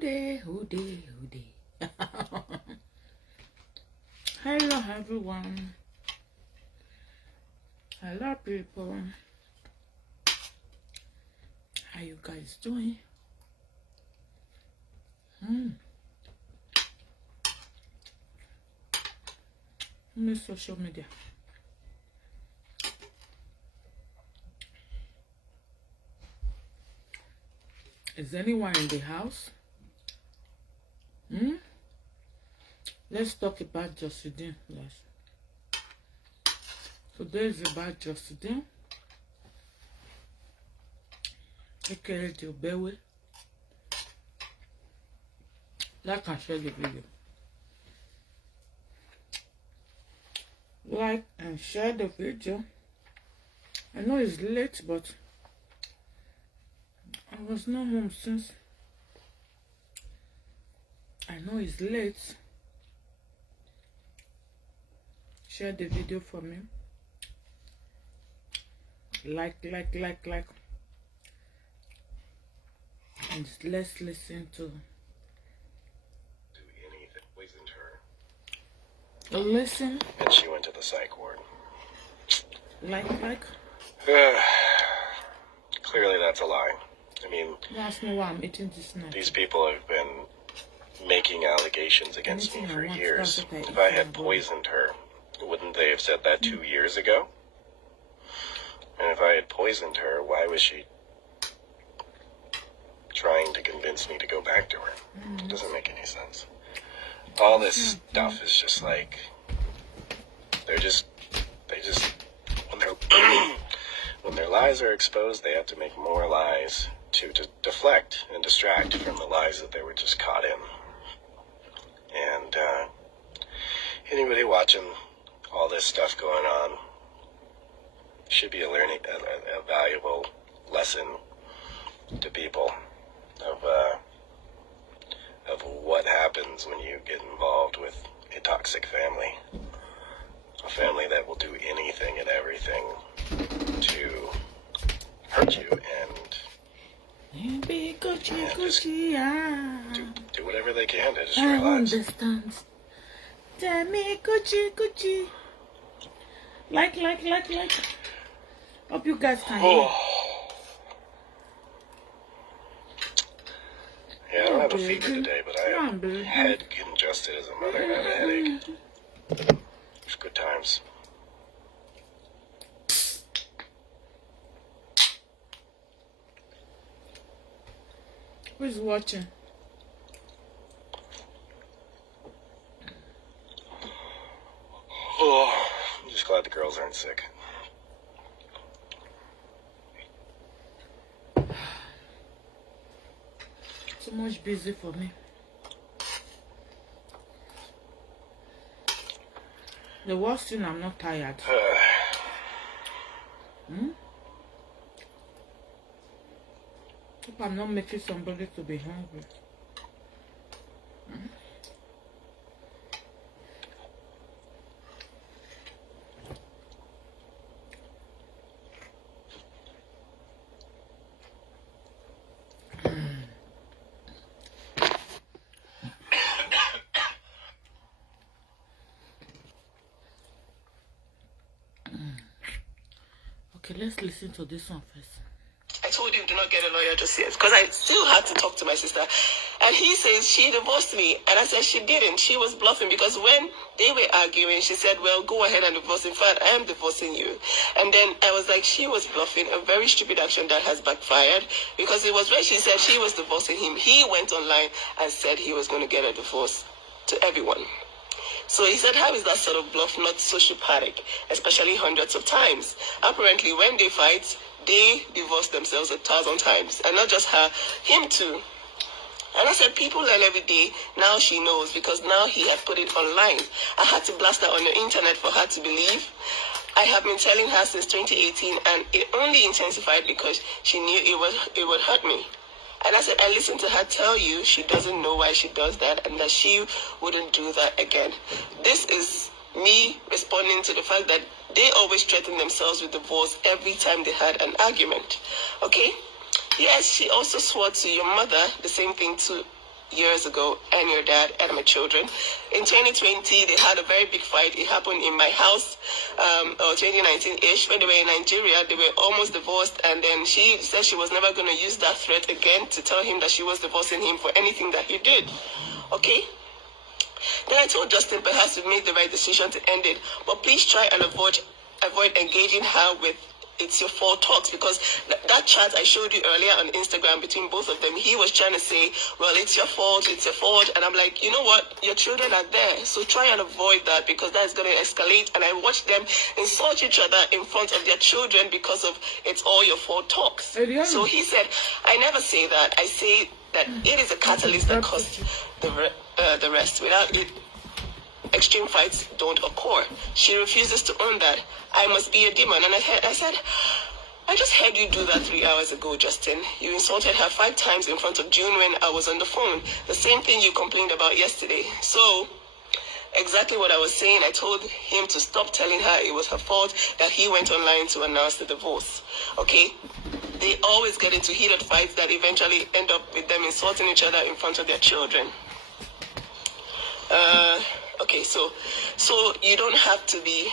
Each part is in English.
Who dey? Hello, everyone. Hello, people. How you guys doing? Miss social media. Is anyone in the house? Let's talk about Dustin. Yes. Today is about Dustin. Okay, to bear with. Like and share the video. Like and share the video. I know it's late, but I was not home since. I know it's late. Share the video for me. Like. And let's listen to. Do anything. Poisoned her. Listen. And she went to the psych ward. Like. Clearly that's a lie. I mean, Ask me why I'm eating this snack. These people have been making allegations against me for years. If I had poisoned her, wouldn't they have said that 2 years ago? And if I had poisoned her, why was she trying to convince me to go back to her? It doesn't make any sense. All this stuff is just like, they just, when their lies are exposed, they have to make more lies to deflect and distract from the lies that they were just caught in. And anybody watching all this stuff going on should be a valuable lesson to people of what happens when you get involved with a toxic family. A family that will do anything and everything to hurt you and just do whatever they can to destroy I lives. understand. Tell me, Gucci. Like. Hope you guys can hear. Yeah, I don't have a fever today, but I have head congested as a mother and I have a headache. It's good times. Who's watching? Oh, I'm just glad the girls aren't sick. Too much busy for me. The worst thing, I'm not tired. Hope I'm not making somebody to be hungry. Okay, let's listen to this one first. I told him do not get a lawyer just yet because I still had to talk to my sister. And he says she divorced me. And I said she didn't. She was bluffing because when they were arguing, she said, well, go ahead and divorce. In fact, I am divorcing you. And then I was like, she was bluffing, a very stupid action that has backfired because it was when she said she was divorcing him. He went online and said he was going to get a divorce to everyone. So he said, how is that sort of bluff not sociopathic, especially hundreds of times? Apparently, when they fight, they divorce themselves 1,000 times. And not just her, him too. And I said, people learn every day. Now she knows because now he had put it online. I had to blast her on the internet for her to believe. I have been telling her since 2018 and it only intensified because she knew it would hurt me. And I said, I listened to her tell you she doesn't know why she does that and that she wouldn't do that again. This is me responding to the fact that they always threaten themselves with divorce every time they had an argument. Okay? Yes, she also swore to your mother the same thing too. years ago, and your dad and my children. In 2020, they had a very big fight. It happened in my house, or 2019-ish, when they were in Nigeria. They were almost divorced, and then she said she was never going to use that threat again to tell him that she was divorcing him for anything that he did. Okay? Then I told Justin perhaps we made the right decision to end it, but please try and avoid engaging her with "it's your fault" talks, because that chat I showed you earlier on Instagram between both of them, he was trying to say, well, it's your fault, and I'm like, you know what, your children are there, so try and avoid that, because that's going to escalate. And I watched them insult each other in front of their children because of "it's all your fault" talks. So he said, I never say that. I say that it is a catalyst that caused the rest. Without it, extreme fights don't occur. She refuses to own that. I must be a demon. And I said, I just heard you do that 3 hours ago, Justin. You insulted her 5 times in front of June when I was on the phone. The same thing you complained about yesterday. So, exactly what I was saying. I told him to stop telling her it was her fault that he went online to announce the divorce. Okay? They always get into heated fights that eventually end up with them insulting each other in front of their children. Okay, so you don't have to be...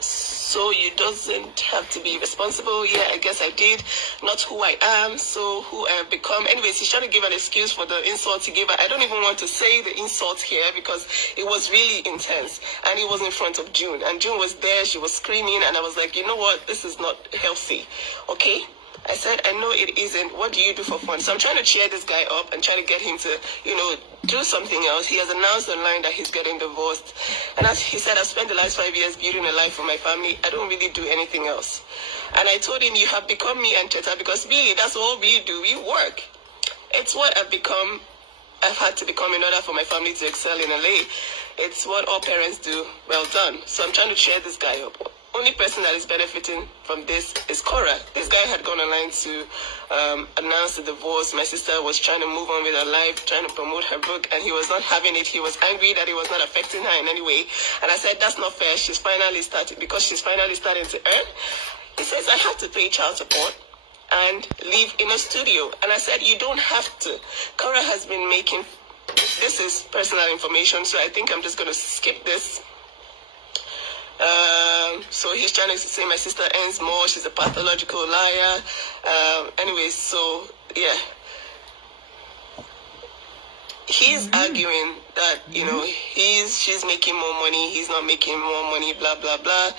So you doesn't have to be responsible. Yeah, I guess I did. Not who I am, so who I have become. Anyways, he's trying to give an excuse for the insults he gave her. I don't even want to say the insults here because it was really intense. And it was in front of June. And June was there. She was screaming. And I was like, you know what? This is not healthy. Okay? I said, I know it isn't. What do you do for fun? So I'm trying to cheer this guy up and trying to get him to, do something else. He has announced online that he's getting divorced. And as he said, I've spent the last 5 years building a life for my family. I don't really do anything else. And I told him, you have become me and Teta, because really, that's all we do. We work. It's what I've become. I've had to become in order for my family to excel in LA. It's what all parents do. Well done. So I'm trying to cheer this guy up. Only person that is benefiting from this is Korra. This guy had gone online to announce the divorce. My sister was trying to move on with her life, trying to promote her book, and he was not having it. He was angry that it was not affecting her in any way. And I said, that's not fair. She's finally starting to earn. He says, I have to pay child support and live in a studio. And I said, you don't have to. Korra has been making... This is personal information, so I think I'm just going to skip this. So he's trying to say my sister earns more. She's a pathological liar. Anyways, so yeah, he's arguing that she's making more money. He's not making more money. Blah blah blah.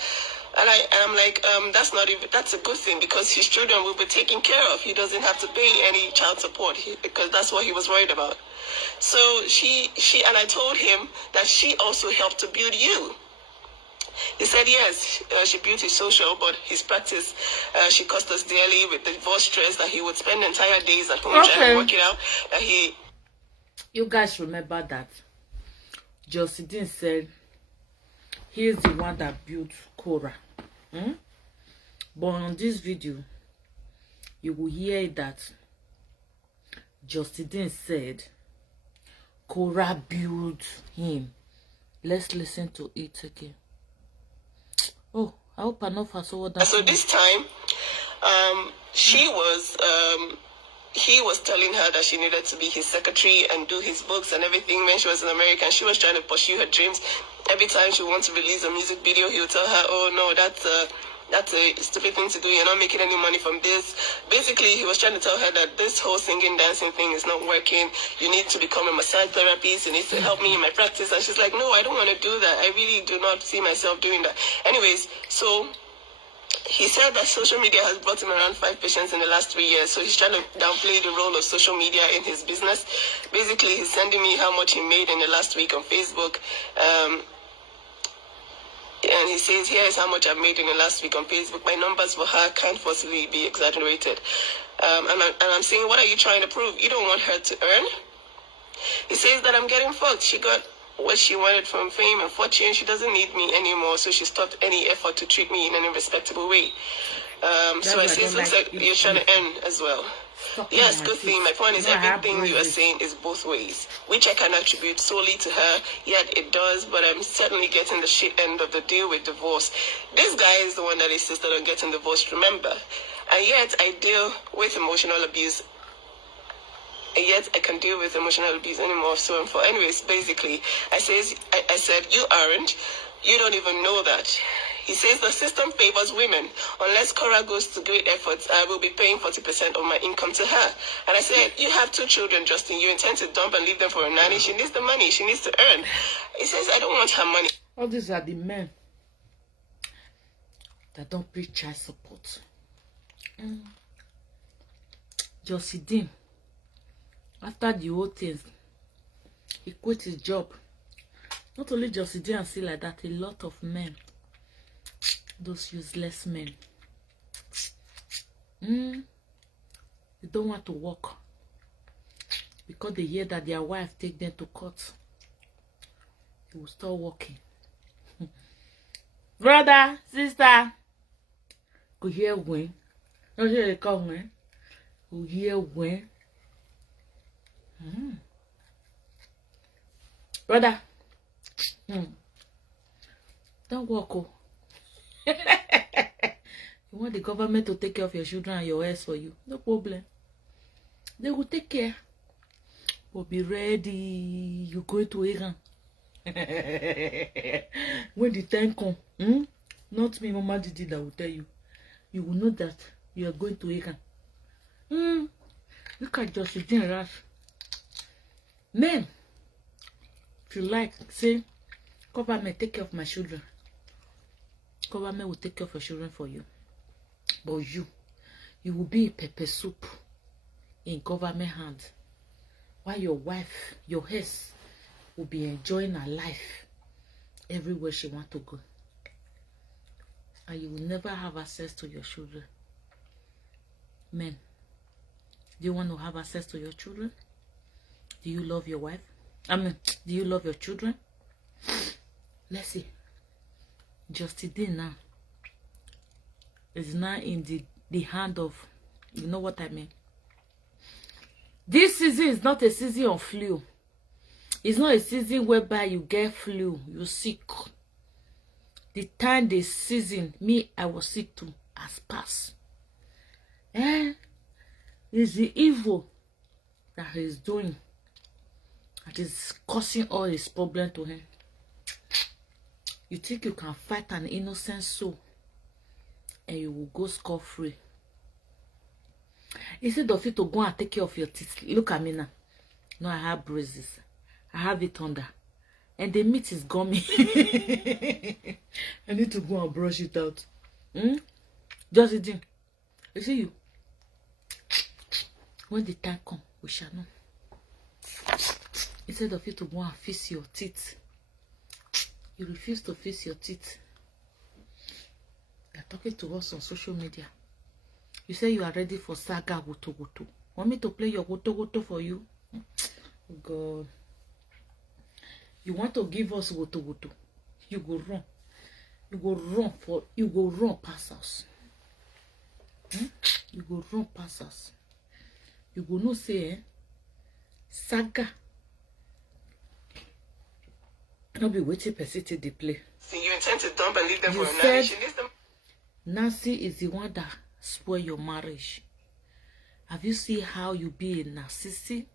And I'm like, that's a good thing, because his children will be taken care of. He doesn't have to pay any child support because that's what he was worried about. So she and I told him that she also helped to build you. He said, yes, she built his social, but his practice, she cost us dearly with the divorce stress that he would spend entire days at home trying to work it out. You guys remember that Justin said he is the one that built Korra. But on this video, you will hear that Justin said Korra built him. Let's listen to it again. Oh, I hope I know for so that. So this time, he was telling her that she needed to be his secretary and do his books and everything. When she was in America, and she was trying to pursue her dreams. Every time she wants to release a music video, he would tell her, oh no, that's a stupid thing to do. You're not making any money from this. Basically, he was trying to tell her that this whole singing, dancing thing is not working. You need to become a massage therapist. You need to help me in my practice. And she's like, no, I don't want to do that. I really do not see myself doing that. Anyways, so he said that social media has brought him around 5 patients in the last 3 years. So he's trying to downplay the role of social media in his business. Basically, he's sending me how much he made in the last week on Facebook. And he says, here is how much I've made in the last week on Facebook. My numbers for her can't possibly be exaggerated. And I'm saying, what are you trying to prove? You don't want her to earn? He says that I'm getting fucked. She got what she wanted from fame and fortune. She doesn't need me anymore, so she stopped any effort to treat me in any respectable way. So I say, it looks like you're trying to earn as well. Yes, good thing. My point is everything you are saying is both ways, which I can attribute solely to her, yet it does, but I'm certainly getting the shit end of the deal with divorce. This guy is the one that insisted on getting divorced, remember? And yet I deal with emotional abuse and yet I can deal with emotional abuse anymore. So and for anyways, basically, I said you aren't. You don't even know that. He says the system favors women. Unless Korra goes to great efforts, I will be paying 40% of my income to her. And I said, you have 2 children, Justin. You intend to dump and leave them for a nanny. She needs the money. She needs to earn. He says, I don't want her money. All these are the men that don't pay child support. Josidin, after the whole thing, he quit his job. Not only Josidin and see like that, a lot of men, those useless men, they don't want to work because they hear that their wife take them to court. They will start working. Brother, sister, could hear when? Not sure they call when. Could hear when? Brother, don't work. Oh. You want the government to take care of your children and your heirs for you? No problem. They will take care. But be ready. You're going to Iran. When the time comes, not me, Mama Didi, that will tell you. You will know that you are going to Iran. Look at Josidin Rash. Men, if you like, say, government take care of my children. Government will take care of your children for you. But you will be a pepper soup in government hands. While your wife, your heirs, will be enjoying her life everywhere she wants to go. And you will never have access to your children. Men, do you want to have access to your children? Do you love your wife? Do you love your children? Let's see. Josidin now is now in the hand of, you know what I mean? This season is not a season of flu. It's not a season whereby you get flu, you're sick. The time the season, me, I was sick too, has passed. It's the evil that he's doing that is causing all his problem to him. You think you can fight an innocent soul and you will go scot-free. Instead of you to go and take care of your teeth, look at me now. No, I have bruises. I have it under. And the meat is gummy. I need to go and brush it out. Josidin, you see you. When the time comes, we shall know. Instead of you to go and fix your teeth, you refuse to fix your teeth. You're talking to us on social media. You say you are ready for saga woto woto. Want me to play your woto woto for you? Oh God. You want to give us woto woto. You go run. You go run past us. You go run past us. You go no say saga. Not be waiting per se they play. See, you intend to dump and leave them You for a nanny. said She needs them. Nancy is the one that spoiled your marriage. Have you seen how you be a narcissist?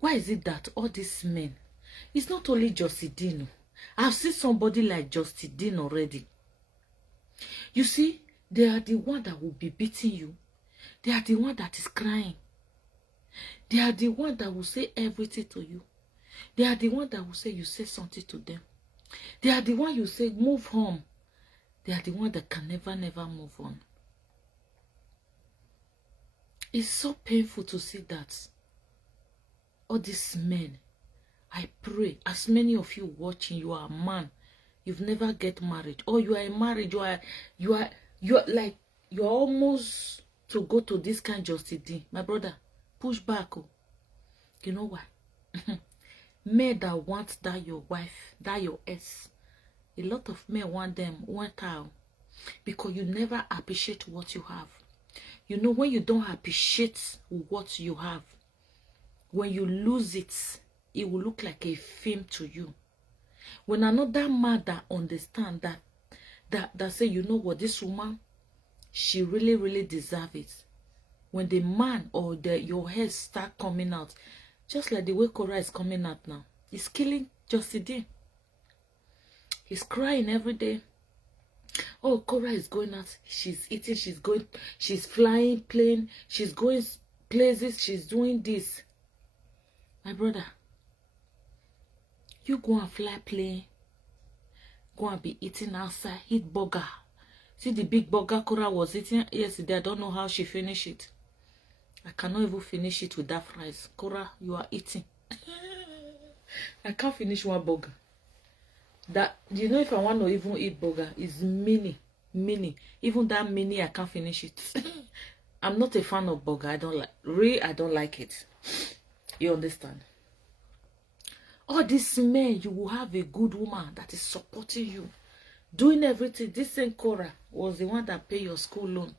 Why is it that all these men, it's not only Josidin. I've seen somebody like Josidin already. You see, they are the one that will be beating you. They are the one that is crying. They are the one that will say everything to you. They are the one that will say you say something to them. They are the one you say move home. They are the one that can never move on. It's so painful to see that all these men, I pray, as many of you watching, you are a man, you've never get married, or you are married, you're almost to go to this kind of justice. My brother, push back. Oh. You know why? Men that want that your wife, that your ex. A lot of men want out because you never appreciate what you have. You know, when you don't appreciate what you have, when you lose it, it will look like a film to you. When another man that understand that say, you know what, this woman, she really deserves it. when the man or your hair start coming out, just like the way Korra is coming out now, it's killing Dustin. He's crying every day. Oh, Korra is going out. She's eating. She's going. She's flying plane. She's going places. She's doing this. My brother, you go and fly plane. Go and be eating outside. Eat burger. See the big burger Korra was eating yesterday. I don't know how she finished it. I cannot even finish it with that fries. Korra, you are eating. I can't finish one burger. That, you know, if I want to even eat burger, it's mini. Even that mini, I can't finish it. I'm not a fan of burger. I don't like it. You understand? All this men, you will have a good woman that is supporting you, doing everything. This same Korra was the one that paid your school loan.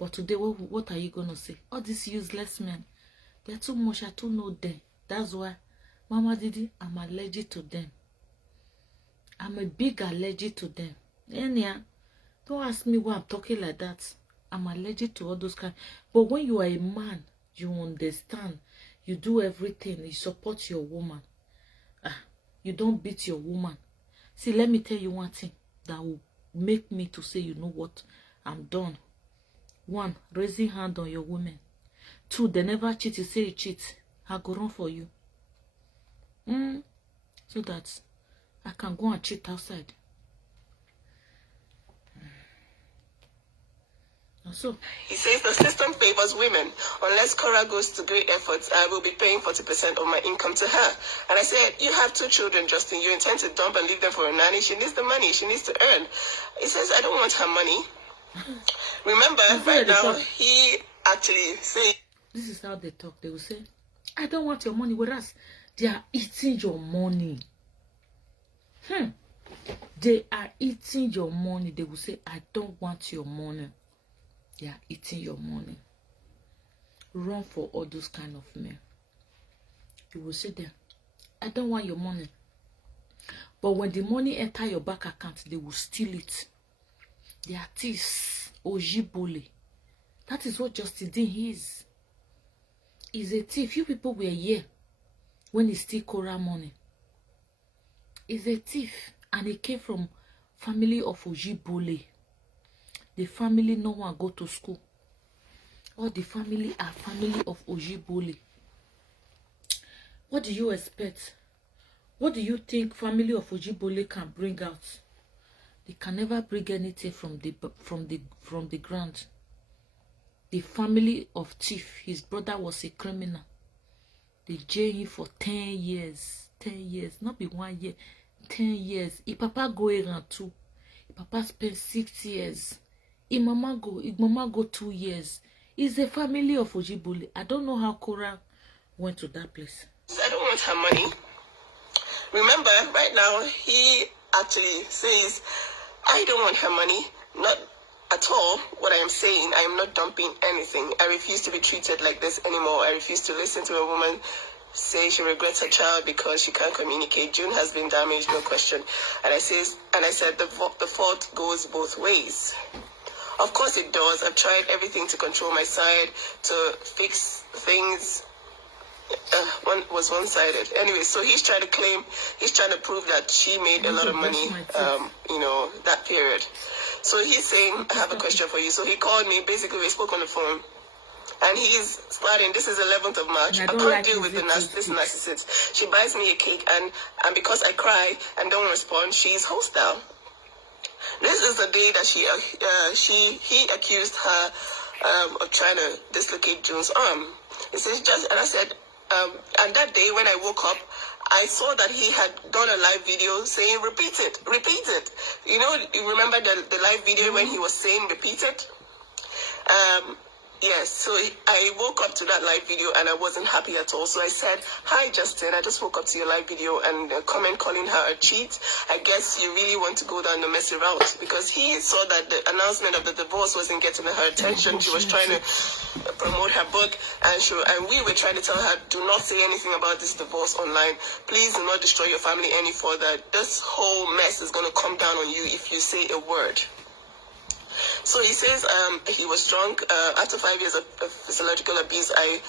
But today, what are you going to say? All these useless men, they're too much. I don't know them. That's why, Mama Didi, I'm allergic to them. I'm a big allergic to them. Yeah, don't ask me why I'm talking like that. I'm allergic to all those kind. But when you are a man, you understand. You do everything. You support your woman. You don't beat your woman. See, let me tell you one thing that will make me to say, you know what, I'm done. 1, raising hand on your women. 2, they never cheat. You say you cheat, I go run for you. So that I can go and cheat outside. So He says the system favors women. Unless Korra goes to great efforts, I will be paying 40% of my income to her. And I said, you have 2 children, Justin. You intend to dump and leave them for a nanny. She needs the money. She needs to earn. He says, I don't want her money. Remember, right now, he actually says... This is how they talk. They will say, I don't want your money. Whereas they are eating your money. They are eating your money. They will say, I don't want your money. They are eating your money. Run for all those kind of men. You will say them, I don't want your money. But when the money enter your bank account, they will steal it. They are thieves. Ojibole. That is what Dustin is. He's a thief. You people were here when he steal Korra money. He's a thief. And he came from family of Ojibole. The family no one go to school. All the family are family of Ojibole. What do you expect? What do you think family of Ojibole can bring out? They can never bring anything from the ground. The family of thief, his brother was a criminal. They jailed him for 10 years. 10 years, not be 1 year. 10 years. His papa go around too. His papa spent 6 years. His mama go 2 years. It's a family of Ojibole. I don't know how Korra went to that place. I don't want her money. Remember, right now, he actually says, I don't want her money. Not at all what I am saying. I am not dumping anything. I refuse to be treated like this anymore. I refuse to listen to a woman say she regrets her child because she can't communicate. June has been damaged, no question. And I said the fault goes both ways. Of course it does. I've tried everything to control my side, to fix things. One was one-sided. Anyway, so he's trying to prove that she made a lot of money, that period. So he's saying, I have a question for you. So he called me, basically we spoke on the phone. And he's starting, this is 11th of March. I can't deal with this narcissist. She buys me a cake, and because I cry and don't respond, she's hostile. This is the day that he accused her of trying to dislocate June's arm. It says and I said, and that day when I woke up, I saw that he had done a live video saying, repeat it. You remember the live video when he was saying, repeat it? Yes, so I woke up to that live video and I wasn't happy at all. So I said, hi, Justin, I just woke up to your live video and a comment calling her a cheat. I guess you really want to go down the messy route, because he saw that the announcement of the divorce wasn't getting her attention. She was trying to promote her book, and we were trying to tell her, do not say anything about this divorce online. Please do not destroy your family any further. This whole mess is going to come down on you if you say a word. So he says he was drunk. After 5 years of physiological abuse, I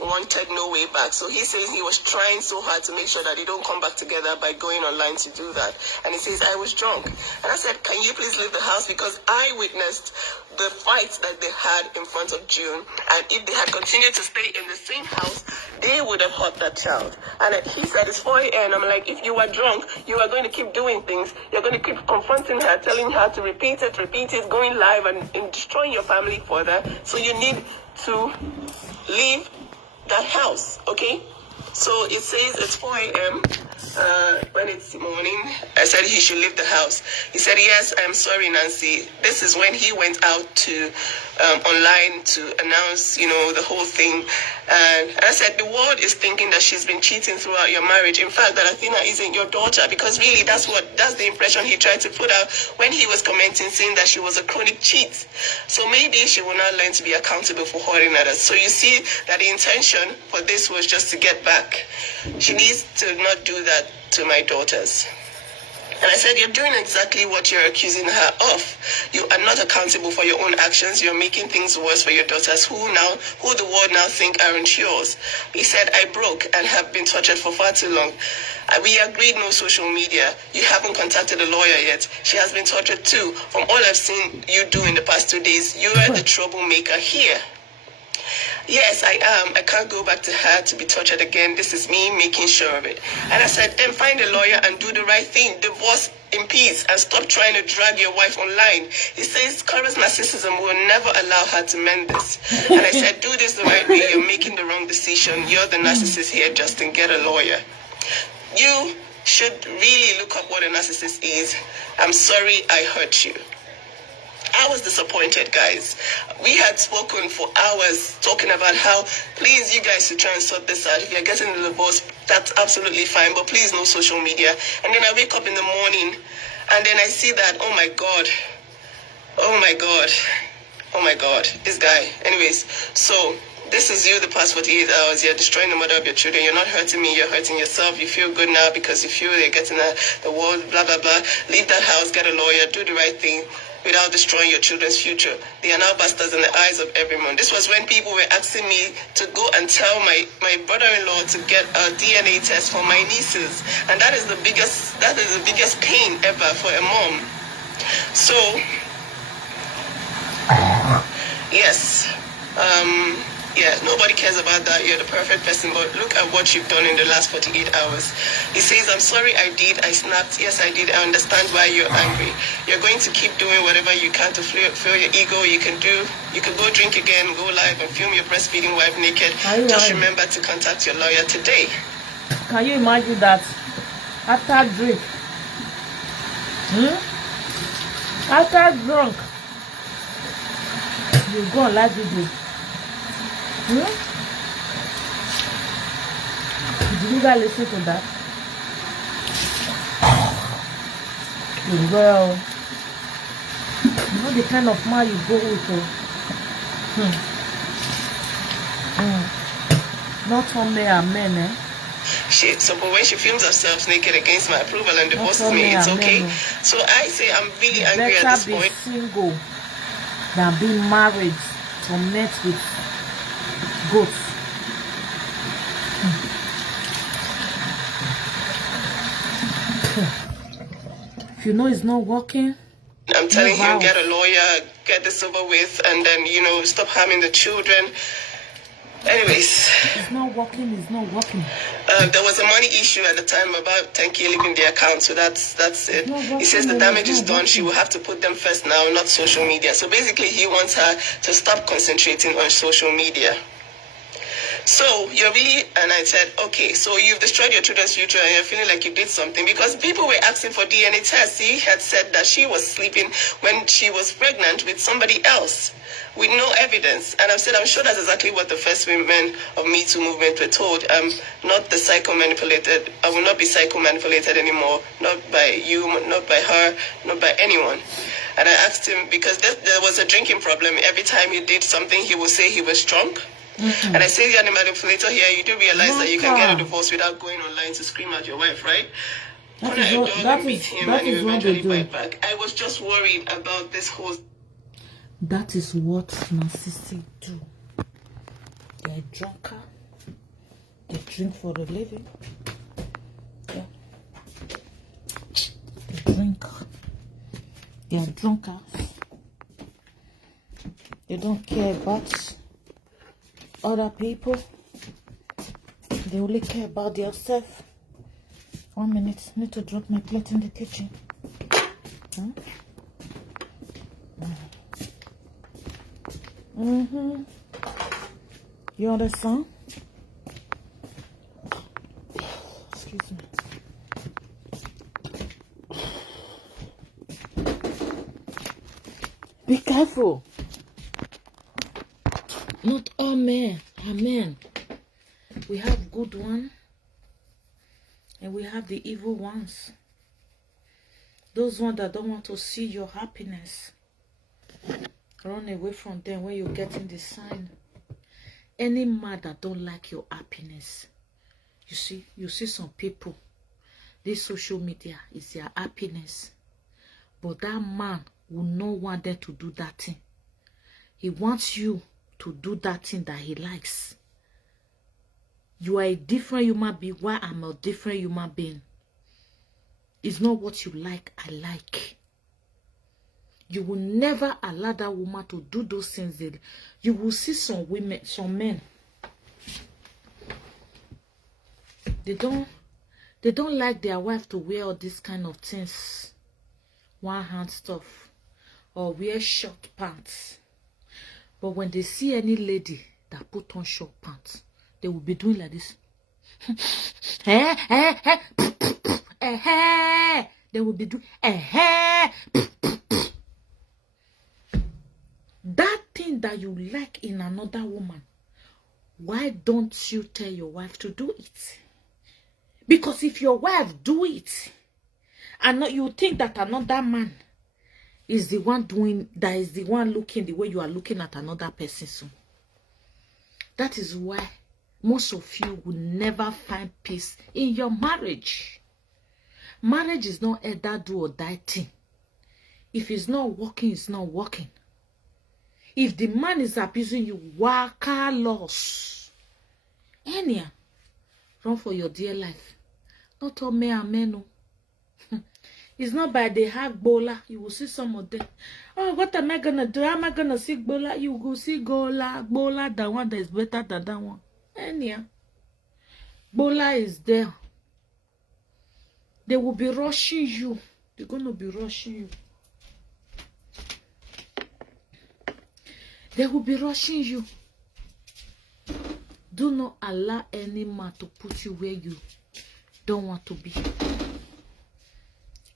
wanted no way back. So he says he was trying so hard to make sure that they don't come back together by going online to do that. And he says, I was drunk. And I said, can you please leave the house? Because I witnessed the fights that they had in front of June. And if they had continued to stay in the same house, they would have hurt that child. And he said, it's 4 a.m. I'm like, if you are drunk, you are going to keep doing things. You're going to keep confronting her, telling her to repeat it, going live and destroying your family further. So you need to leave that house, okay? So it says it's 4 a.m. When it's morning. I said he should leave the house. He said, yes, I'm sorry, Nancy. This is when he went out to online to announce, the whole thing. And I said, the world is thinking that she's been cheating throughout your marriage. In fact, that Athena isn't your daughter, because really that's the impression he tried to put out when he was commenting, saying that she was a chronic cheat. So maybe she will not learn to be accountable for hurting others. So you see that the intention for this was just to get back. She needs to not do that to my daughters. And I said, you're doing exactly what you're accusing her of. You are not accountable for your own actions. You're making things worse for your daughters, who the world now think aren't yours. He said, I broke and have been tortured for far too long. We agreed no social media. You haven't contacted a lawyer yet. She has been tortured too. From all I've seen you do in the past 2 days, you are the troublemaker here. Yes, I am. I can't go back to her to be tortured again. This is me making sure of it. And I said, then find a lawyer and do the right thing. Divorce in peace and stop trying to drag your wife online. He says Korra's narcissism will never allow her to mend this. And I said, do this the right way. You're making the wrong decision. You're the narcissist here, Justin. Get a lawyer. You should really look up what a narcissist is. I'm sorry I hurt you. I was disappointed, guys. We had spoken for hours talking about how, please, you guys should try and sort this out. If you're getting a divorce, that's absolutely fine, but please, no social media. And then I wake up in the morning, and then I see that, oh my God, this guy. Anyways, so this is you the past 48 hours. You're destroying the mother of your children. You're not hurting me. You're hurting yourself. You feel good now because you feel they're getting the world, blah, blah, blah. Leave that house, get a lawyer, do the right thing without destroying your children's future. They are now bastards in the eyes of everyone. This was when people were asking me to go and tell my brother-in-law to get a DNA test for my nieces. And that is the biggest pain ever for a mom. So, yes. Yeah, nobody cares about that. You're the perfect person, but look at what you've done in the last 48 hours. He says, I'm sorry I did. I snapped. Yes, I did. I understand why you're angry. You're going to keep doing whatever you can to fuel your ego. You can go drink again, go live and film your breastfeeding wife naked. Just remember to contact your lawyer today. Can you imagine that? After drink. After drunk. You go on live video. Did you guys listen to that? Well, you know the kind of man you go with. Not all men are men, eh? But when she films herself naked against my approval and divorces me, it's okay. Men. So I say I'm really angry at this point. Better be single than be married to met with goats. If you know it's not working, I'm telling him, get a lawyer, get this over with, and then, stop harming the children. Anyways. It's not working. There was a money issue at the time, about 10K leaving the account, so that's it. He says the damage is done. She will have to put them first now, not social media. So basically, he wants her to stop concentrating on social media. So you're really, and I said, okay, so you've destroyed your children's future and you're feeling like you did something, because people were asking for DNA tests. He had said that she was sleeping when she was pregnant with somebody else with no evidence. And I've said, I'm sure that's exactly what the first women of Me Too movement were told. I'm not the psycho-manipulated. I will not be psycho-manipulated anymore. Not by you, not by her, not by anyone. And I asked him, because there was a drinking problem. Every time he did something, he would say he was drunk. And I say you're the manipulator here. You do realize that you can get a divorce without going online to scream at your wife, right? That is what they do. Back. I was just worried about this whole That is what narcissists do. They're a drunkard. They drink for a living. Yeah. They drink. They're drunkards. They don't care about other people. They only care about themselves. 1 minute. I need to drop my plate in the kitchen. Huh? You understand? Excuse me. Be careful. Not all men are men. We have good ones and we have the evil ones. Those ones that don't want to see your happiness. Run away from them when you're getting the sign. Any man that don't like your happiness. You see some people, this social media is their happiness. But that man will not want them to do that thing. He wants you to do that thing that he likes. You are a different human being. Why I'm a different human being? It's not what you like, I like. You will never allow that woman to do those things. You will see some women, some men. They don't like their wife to wear all these kind of things. One hand stuff. Or wear short pants. But when they see any lady that put on short pants, they will be doing like this. They will be doing that thing that you like in another woman. Why don't you tell your wife to do it? Because if your wife do it, and not you think that another man is the one doing, that is the one looking the way you are looking at another person. So that is why most of you will never find peace in your marriage. Marriage is not either do or die thing. If it's not working, it's not working. If the man is abusing you, waka loss. Anyhow, run for your dear life. Not all men are men. It's not by the hard bowler. You will see some of them. Oh, what am I gonna do? How am I gonna see bowler? You go see bowler, the one that is better than that one. Anyhow, bowler is there. They will be rushing you. They're gonna be rushing you. They will be rushing you. Do not allow any man to put you where you don't want to be.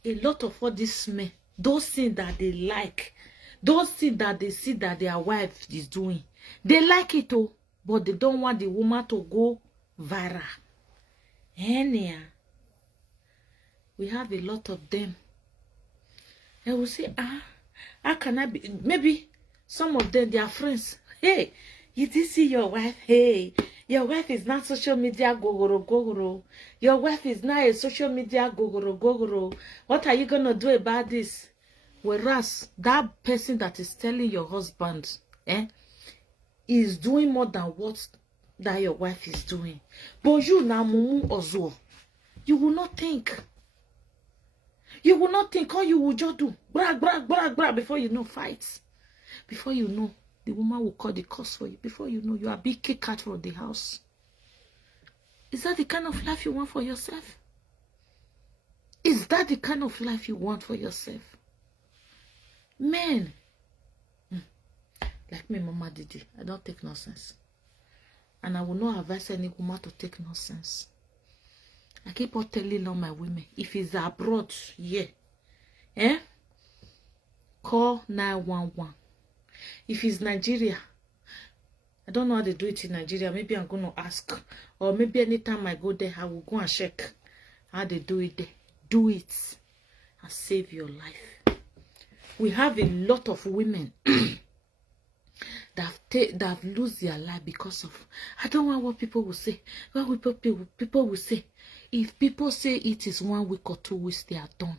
A lot of all these men, those things that they like, those things that they see that their wife is doing, they like it too, but they don't want the woman to go viral. Anyhow, we have a lot of them. And we say, how can I be? Maybe some of them, they are friends. Hey, you did see your wife? Hey, your wife is not social media gogoro. Your wife is not a social media gogoro. What are you going to do about this? Whereas that person that is telling your husband is doing more than what that your wife is doing. But you now, mumu ozo, you will not think. You will not think. All you will just do, brag, before you know, fights. Before you know, the woman will call the cost for you. Before you know, you are being kicked out from the house. Is that the kind of life you want for yourself? Is that the kind of life you want for yourself? Men, like me, Mama Didi, I don't take nonsense. And I will not advise any woman to take nonsense. I keep on telling all my women, if it's abroad, call 911. If it's Nigeria, I don't know how they do it in Nigeria. Maybe I'm going to ask. Or maybe anytime I go there, I will go and check how they do it there. Do it and save your life. We have a lot of women that have lost their life because of, I don't want what people will say. What will people will say? If people say it is 1 week or 2 weeks, they are done.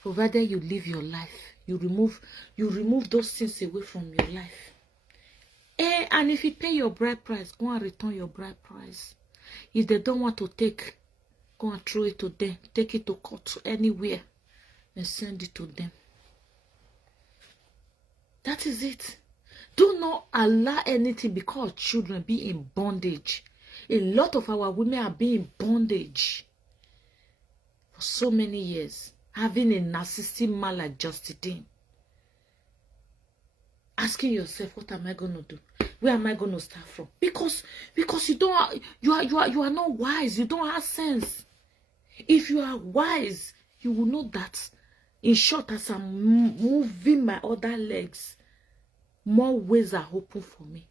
Provided you live your life, You remove those things away from your life. And if you pay your bride price, go and return your bride price. If they don't want to take, go and throw it to them. Take it to court, anywhere, and send it to them. That is it. Do not allow anything because children be in bondage. A lot of our women are being in bondage for so many years, having a narcissistic man like Dustin. Asking yourself, what am I going to do? Where am I going to start from? Because you are not wise. You don't have sense. If you are wise, you will know that. In short, as I'm moving my other legs, more ways are open for me.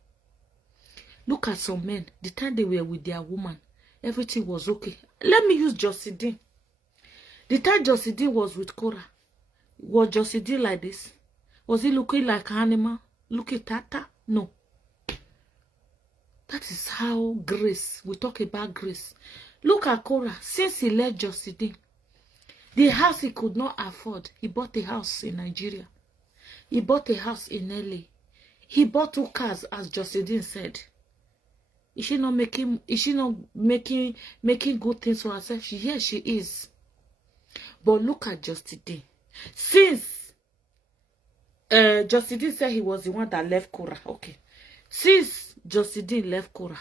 Look at some men. The time they were with their woman, everything was okay. Let me use Dustin. The time Dustin was with Korra, was Dustin like this? Was he looking like an animal? Looking tata? No. That is how grace, we talk about grace. Look at Korra. Since he left Dustin, the house he could not afford, he bought a house in Nigeria. He bought a house in LA. He bought 2 cars, as Dustin said. Is she not making good things for herself? Yes, she is. But look at Dustin. Since Dustin said he was the one that left Korra. Okay. Since Dustin left Korra,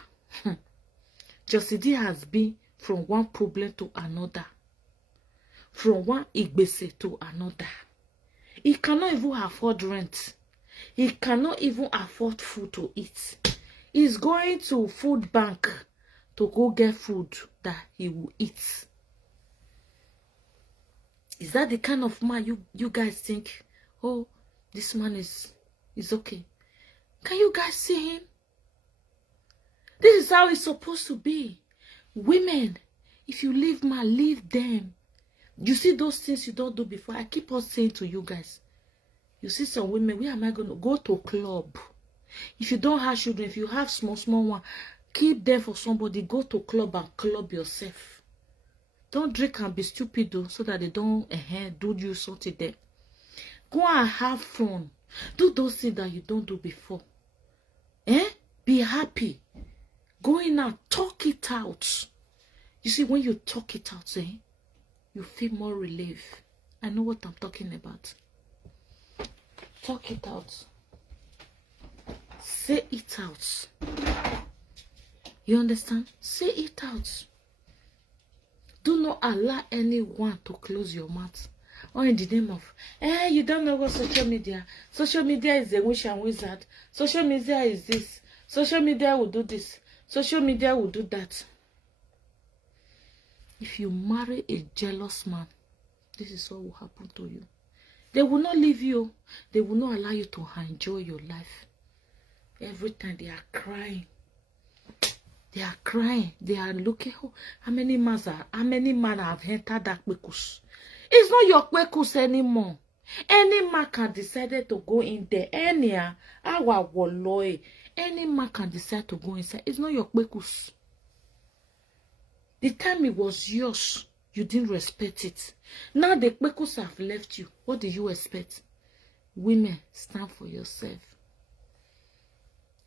Dustin has been from one problem to another. From one igbese to another. He cannot even afford rent. He cannot even afford food to eat. He's going to food bank to go get food that he will eat. Is that the kind of man you guys think, oh, this man is okay? Can you guys see him? This is how it's supposed to be. Women, if you leave man, leave them. You see those things you don't do before. I keep on saying to you guys, you see some women, where am I going to go to club? If you don't have children, if you have small one, keep them for somebody. Go to club and club yourself. Don't drink and be stupid though, so that they don't do you something there. Go and have fun. Do those things that you don't do before. Be happy. Go in and talk it out. You see, when you talk it out, you feel more relief. I know what I'm talking about. Talk it out. Say it out. You understand? Say it out. Do not allow anyone to close your mouth. Or in the name of, you don't know what social media. Social media is a witch and wizard. Social media is this. Social media will do this. Social media will do that. If you marry a jealous man, this is what will happen to you. They will not leave you. They will not allow you to enjoy your life. Every time they are crying. They are crying. They are looking. How many men have entered that kwekus? It's not your kwekus anymore. Any man can decide to go in there. Any man can decide to go inside. It's not your kwekus. The time it was yours, you didn't respect it. Now the kwekus have left you. What do you expect? Women, stand for yourself.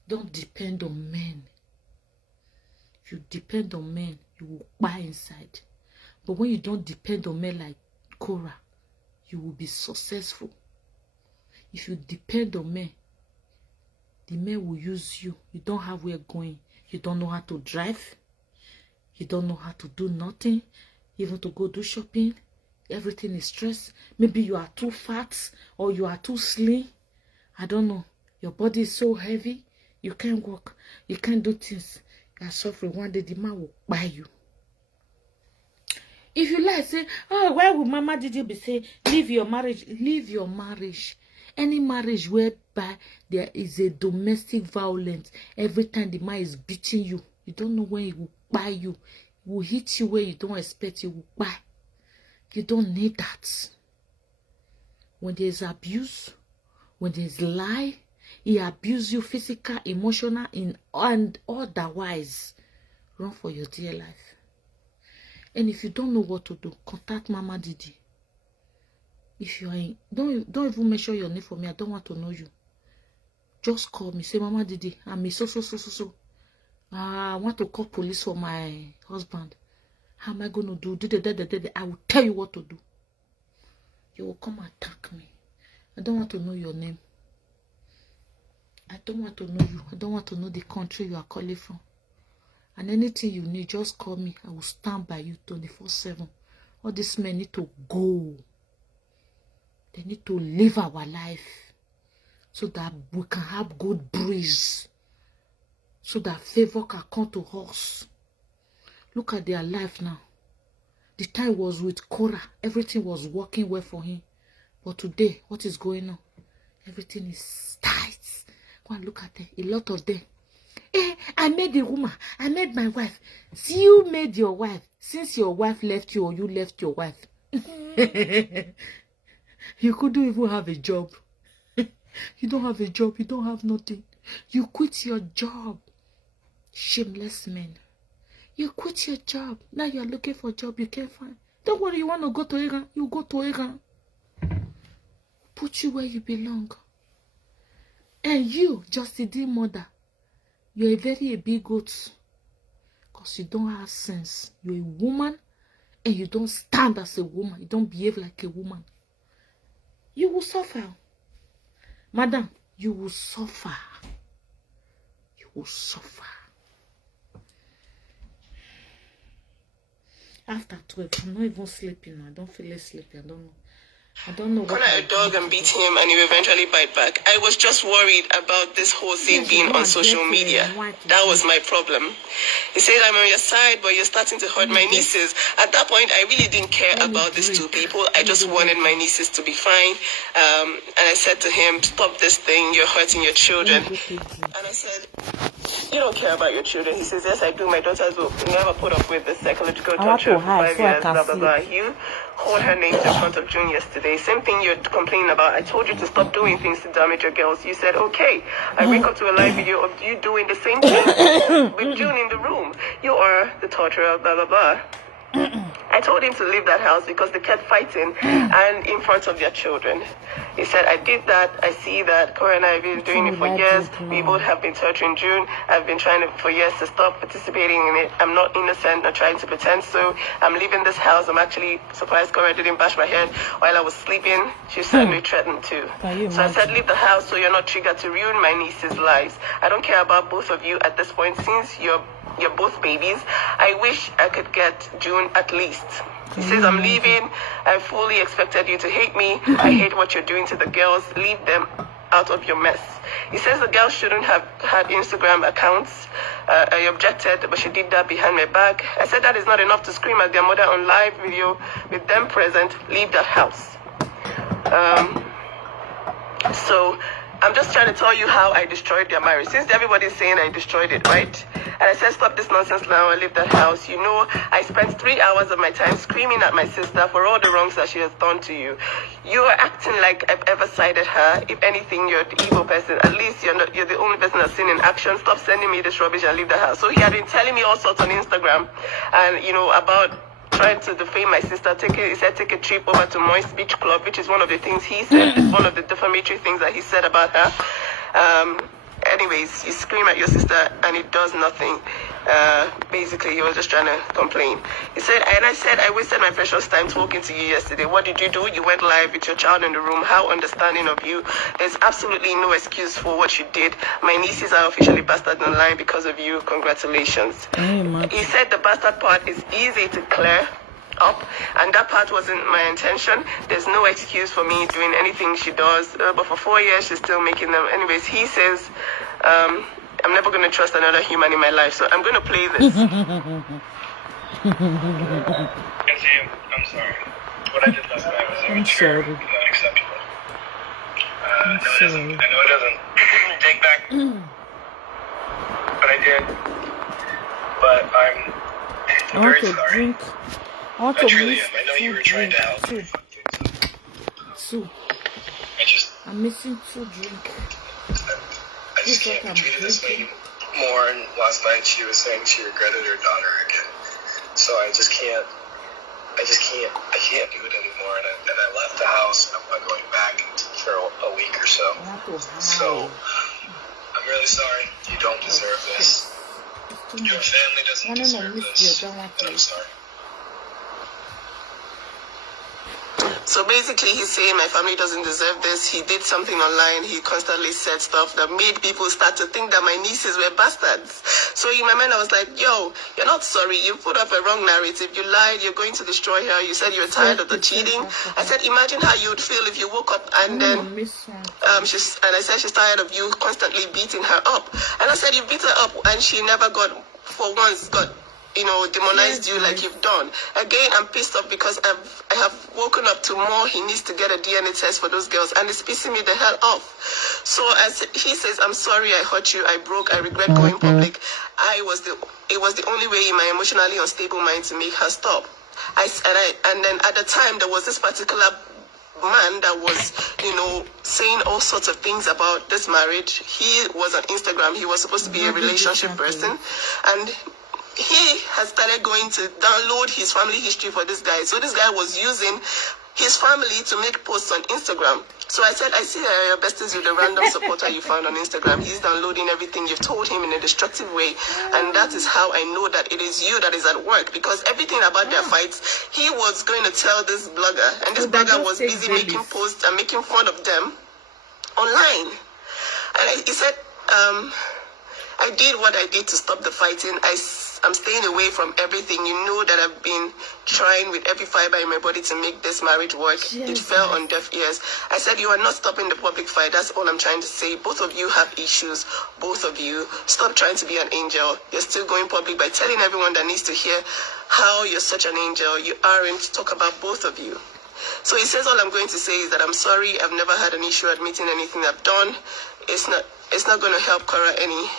Don't depend on men. If you depend on men, you will buy inside. But when you don't depend on men like Korra, you will be successful. If you depend on men, the men will use you. You don't have where going. You don't know how to drive. You don't know how to do nothing. Even to go do shopping. Everything is stress. Maybe you are too fat or you are too slim. I don't know. Your body is so heavy. You can't walk. You can't do things. You are suffering. One day the man will buy you. If you like, say, oh, why would Mama Didi be saying, leave your marriage? Leave your marriage. Any marriage whereby there is a domestic violence, every time the man is beating you, you don't know when he will buy you. He will hit you where you don't expect, he will buy. You don't need that. When there is abuse, when there is lie, he abuses you physical, emotional, and otherwise. Run for your dear life. And if you don't know what to do, contact Mama Didi. If you are in, don't even mention your name for me. I don't want to know you. Just call me. Say, Mama Didi, I'm so. I want to call police for my husband. How am I going to do? I will tell you what to do. You will come and attack me. I don't want to know your name. I don't want to know you. I don't want to know the country you are calling from. And anything you need, just call me. I will stand by you 24/7. All these men need to go. They need to live our life so that we can have good breeze. So that favor can come to us. Look at their life now. The time was with Korra. Everything was working well for him. But today, what is going on? Everything is tight. Go and look at them. A lot of them. I made a woman. I made my wife. See, you made your wife. Since your wife left you or you left your wife. You couldn't even have a job. You don't have a job. You don't have nothing. You quit your job. Shameless men. You quit your job. Now you're looking for a job you can't find. Don't worry, you want to go to Iran. You go to Iran. Put you where you belong. And you, Dustin mother, you're a big goat. Because you don't have sense. You're a woman and you don't stand as a woman. You don't behave like a woman. You will suffer. Madam, you will suffer. You will suffer. After 12, I'm not even sleeping. I don't feel sleepy. I don't know what Corner a dog and beat him, and he will eventually bite back. I was just worried about this whole thing being on social media. That was my problem. He said, I'm on your side, but you're starting to hurt my nieces. At that point, I really didn't care about these two people. I just wanted my nieces to be fine. And I said to him, stop this thing. You're hurting your children. And I said, you don't care about your children. He says, yes, I do. My daughters will never put up with the psychological torture for 5 years, blah, blah, blah. You called her names in front of June yesterday. Same thing you're complaining about. I told you to stop doing things to damage your girls. You said, okay. I wake up to a live video of you doing the same thing with June in the room. You are the torturer, blah, blah, blah. I told him to leave that house because they kept fighting and in front of their children. He said, I did that. I see that Korra and I have been doing it for years. We both have been torturing June. I've been trying for years to stop participating in it. I'm not innocent. I'm trying to pretend so. I'm leaving this house. I'm actually surprised Korra didn't bash my head while I was sleeping. She certainly threatened to. So I said, leave the house so you're not triggered to ruin my niece's lives. I don't care about both of you at this point since you're both babies. I wish I could get June at least. He says, I'm leaving. I fully expected you to hate me. I hate what you're doing to the girls. Leave them out of your mess. He says the girls shouldn't have had Instagram accounts. I objected, but she did that behind my back. I said that is not enough to scream at their mother on live video with them present. Leave that house. So I'm just trying to tell you how I destroyed their marriage. Since everybody's saying I destroyed it, right? And I said, stop this nonsense now and leave that house. You know, I spent 3 hours of my time screaming at my sister for all the wrongs that she has done to you. You are acting like I've ever sided her. If anything, you're the evil person. At least you're the only person that's seen in action. Stop sending me this rubbish and leave the house. So he had been telling me all sorts on Instagram and, you know, about trying to defame my sister. He said take a trip over to Moist Beach Club, which is one of the things he said. It's one of the defamatory things that he said about her. Anyways, you scream at your sister and it does nothing. Basically, he was just trying to complain. He said, and I said, I wasted my precious time talking to you yesterday. What did you do? You went live with your child in the room. How understanding of you. There's absolutely no excuse for what you did. My nieces are officially bastard online because of you. Congratulations. He said the bastard part is easy to clear up, and that part wasn't my intention. There's no excuse for me doing anything she does, but for 4 years she's still making them. Anyways, he says I'm never going to trust another human in my life, so I'm going to play this. I'm sorry. What I did last night was immature, not acceptable. I know it doesn't take back what I did, but I'm very sorry. I truly am. I know you were trying to help me. Two. I'm missing 2 drinks. I just can't treat this lady more. And last night she was saying she regretted her daughter again. So I just can't I can't do it anymore. And I left the house, and I'm not going back for a week or so. So, I'm really sorry. You don't deserve this. Your family doesn't deserve this. And I'm sorry. So basically, he's saying my family doesn't deserve this. He did something online. He constantly said stuff that made people start to think that my nieces were bastards. So in my mind, I was like, yo, you're not sorry. You put up a wrong narrative. You lied. You're going to destroy her. You said you're tired of the cheating. I said, imagine how you would feel if you woke up and then I said she's tired of you constantly beating her up. And I said, you beat her up and she never got, for once, demonized you like you've done. Again, I'm pissed off because I have woken up to more. He needs to get a DNA test for those girls, and it's pissing me the hell off. So as he says, I'm sorry I hurt you, I broke, I regret going public. It was the only way in my emotionally unstable mind to make her stop. And then at the time there was this particular man that was, saying all sorts of things about this marriage. He was on Instagram. He was supposed to be a relationship person, and he has started going to download his family history for this guy. So this guy was using his family to make posts on Instagram. So I said, I see your besties with a random supporter you found on Instagram. He's downloading everything you've told him in a destructive way. And that is how I know that it is you that is at work. Because everything about their fights, he was going to tell this blogger. And this blogger was busy making posts and making fun of them online. And he said, I did what I did to stop the fighting. I'm staying away from everything. You know that I've been trying with every fiber in my body to make this marriage work. It fell on deaf ears. I said, you are not stopping the public fight. That's all I'm trying to say. Both of you have issues. Both of you. Stop trying to be an angel. You're still going public by telling everyone that needs to hear how you're such an angel. You aren't. Talk about both of you. So he says, all I'm going to say is that I'm sorry. I've never had an issue admitting anything I've done. It's not going to help Korra any.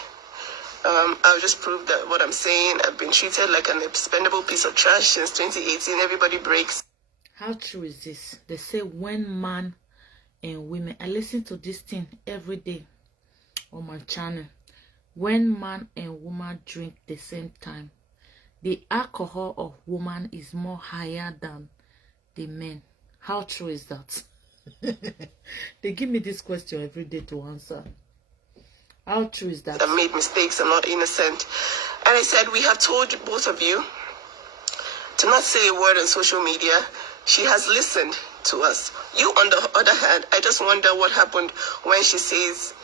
I'll just prove that what I'm saying. I've been treated like an expendable piece of trash since 2018. Everybody breaks. How true is this? They say when man and women, I listen to this thing every day on my channel. When man and woman drink the same time, the alcohol of woman is more higher than the men. How true is that? They give me this question every day to answer. How true is that? I made mistakes. I'm not innocent. And I said, we have told both of you to not say a word on social media. She has listened to us. You, on the other hand, I just wonder what happened when she says,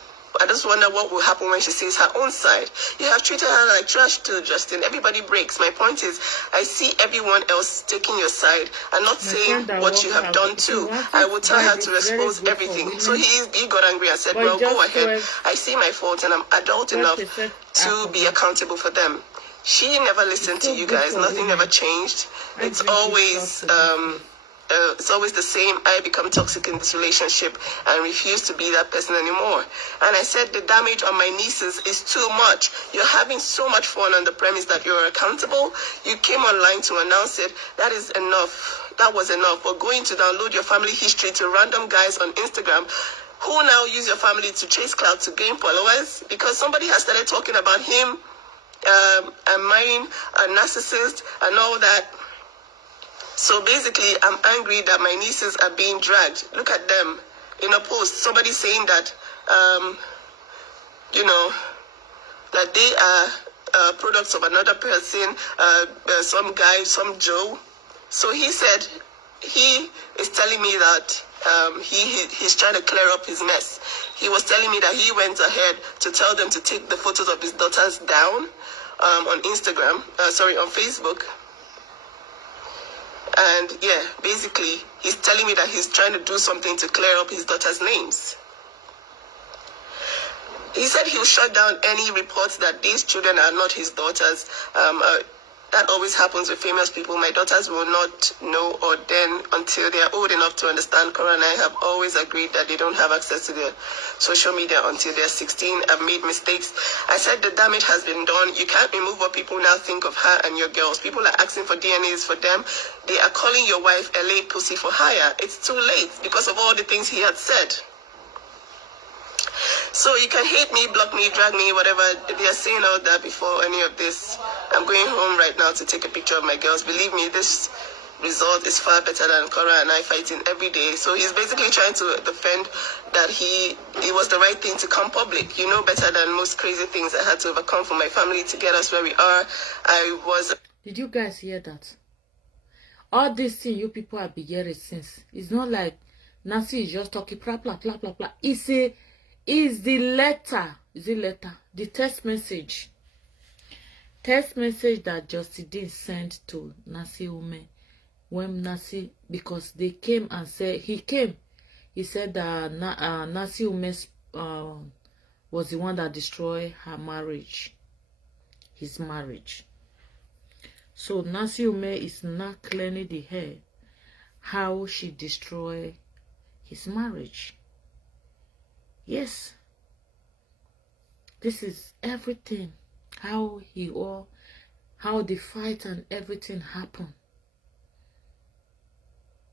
I just wonder what will happen when she says her own side. You have treated her like trash too, Justin. Everybody breaks. My point is, I see everyone else taking your side and not saying what you have done too. I will tell her to expose everything. So he got angry and said, well, go ahead. I see my fault and I'm adult enough to be accountable for them. She never listened to you guys. Nothing ever changed. It's always the same. I become toxic in this relationship and refuse to be that person anymore. And I said the damage on my nieces is too much. You're having so much fun on the premise that you're accountable. You came online to announce it. That is enough. That was enough. But going to download your family history to random guys on Instagram who now use your family to chase clout to gain followers because somebody has started talking about him and marrying a narcissist and all that. So basically, I'm angry that my nieces are being dragged. Look at them. In a post, somebody saying that, that they are products of another person, some guy, some Joe. So he said, he is telling me that he's trying to clear up his mess. He was telling me that he went ahead to tell them to take the photos of his daughters down on on Facebook. And yeah, basically, he's telling me that he's trying to do something to clear up his daughter's names. He said he'll shut down any reports that these children are not his daughters. That always happens with famous people. My daughters will not know or then until they are old enough to understand. Korra and I have always agreed that they don't have access to the social media until they're 16. I've made mistakes. I said the damage has been done. You can't remove what people now think of her and your girls. People are asking for DNAs for them. They are calling your wife a late pussy for hire. It's too late because of all the things he had said. So you can hate me, block me, drag me, whatever. They are saying all that before any of this. I'm going home right now to take a picture of my girls. Believe me, this result is far better than Korra and I fighting every day. So he's basically trying to defend that it was the right thing to come public. You know better than most crazy things I had to overcome for my family to get us where we are. Did you guys hear that? All this thing you people have been hearing since. It's not like Nancy is just talking blah blah blah blah blah. It's the letter. Is it letter? The text message. Text message that Dustin sent to Nancy Ume when Nancy, because they came and said he said that Nancy Ume was the one that destroyed her marriage, his marriage. So Nancy Ume is not clearing the hair how she destroyed his marriage. Yes, this is everything. How the fight and everything happened.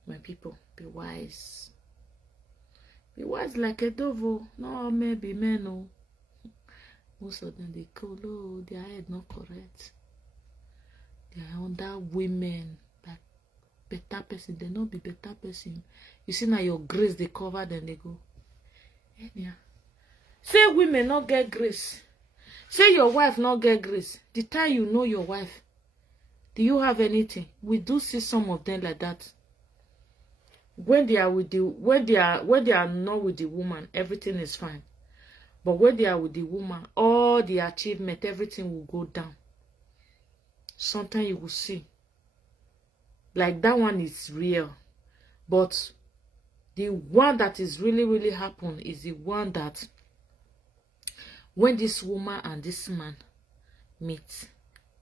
My people, be wise. Be wise like a dove. No, maybe men. No. Most of them, they call, oh, their head not correct. They are under women. Like better person. They not be better person. You see now your grace, they cover, then they go. Yeah. Say women not get grace. Say your wife not get grace. The time you know your wife, do you have anything? We do see some of them like that. When they are with when they are not with the woman, everything is fine. But when they are with the woman, all the achievement, everything will go down. Sometimes you will see. Like that one is real. But the one that is really happen is the one that when this woman and this man meet,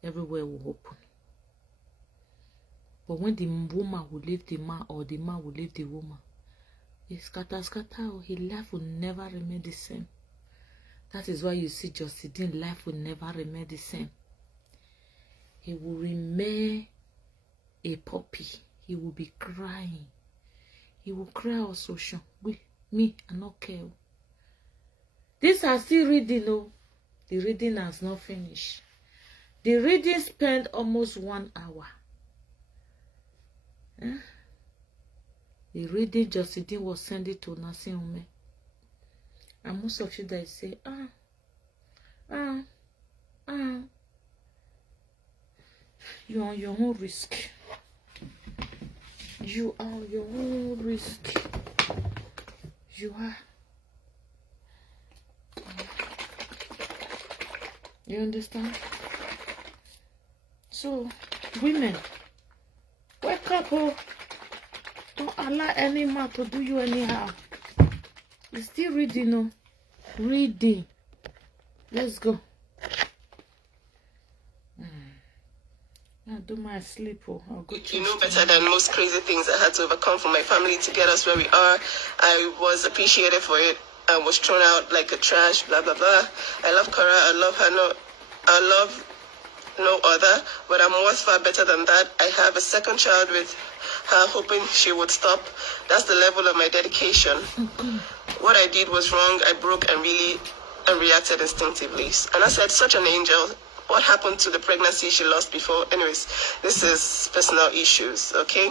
everywhere will open. But when the woman will leave the man or the man will leave the woman, he scatter, his life will never remain the same. That is why you see Dustin, life will never remain the same. He will remain a puppy. He will be crying. He will cry also, Sean. Me, I not care. These are still reading, oh. The reading has not finished. The reading spent almost 1 hour. The reading Dustin was sending to Nancy Ume. And most of you that say, you're on your own risk. You are on your own risk. You are. You understand? So, women, wake up, oh. Don't allow any man to do you anyhow. You're still reading, oh. Reading. Let's go. I'll do my sleep, oh. I'll go. You know better than most crazy things I had to overcome for my family to get us where we are. I was appreciated for it. I was thrown out like a trash, blah, blah, blah. I love Korra. I love her. No, I love no other, but I'm worth far better than that. I have a second child with her, hoping she would stop. That's the level of my dedication. What I did was wrong. I broke and reacted instinctively. And I said, such an angel. What happened to the pregnancy she lost before? Anyways, this is personal issues, okay?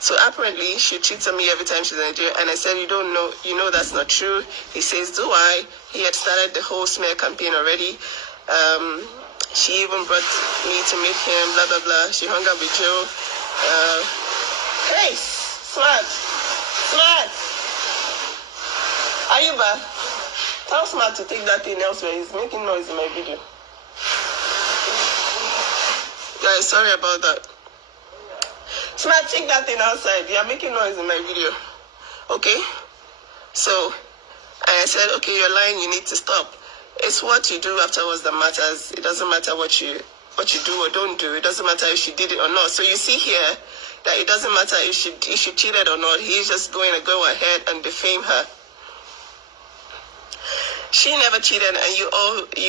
So apparently, she cheats on me every time she's in Nigeria. And I said, you don't know, you know that's not true. He says, do I? He had started the whole smear campaign already. She even brought me to meet him, blah, blah, blah. She hung out with Joe. Hey, Smart. Are you back? Tell Smart to take that thing elsewhere. He's making noise in my video. Guys, sorry about that. Smart, take that thing outside. You're making noise in my video. Okay? So, I said, okay, you're lying, you need to stop. It's what you do afterwards that matters. It doesn't matter what you do or don't do. It doesn't matter if she did it or not. So you see here that it doesn't matter if she cheated or not. He's just going to go ahead and defame her. She never cheated, and you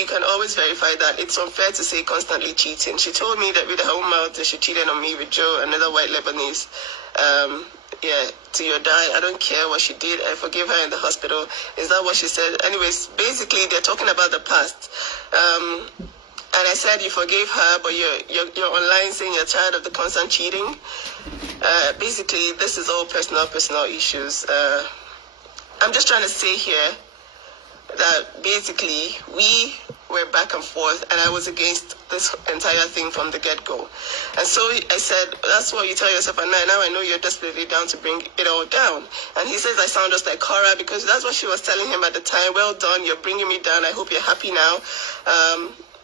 can always verify that. It's unfair to say constantly cheating. She told me that with her own mouth that she cheated on me with Joe, another white Lebanese. To your die. I don't care what she did. I forgive her in the hospital. Is that what she said? Anyways, basically, they're talking about the past. And I said you forgave her, but you're online saying you're tired of the constant cheating. Basically, this is all personal issues. I'm just trying to say here that basically we were back and forth, and I was against this entire thing from the get-go. And so I said, that's what you tell yourself at night. Now I know you're desperately down to bring it all down. And he says I sound just like Korra, because that's what she was telling him at the time. Well done, you're bringing me down. I hope you're happy now.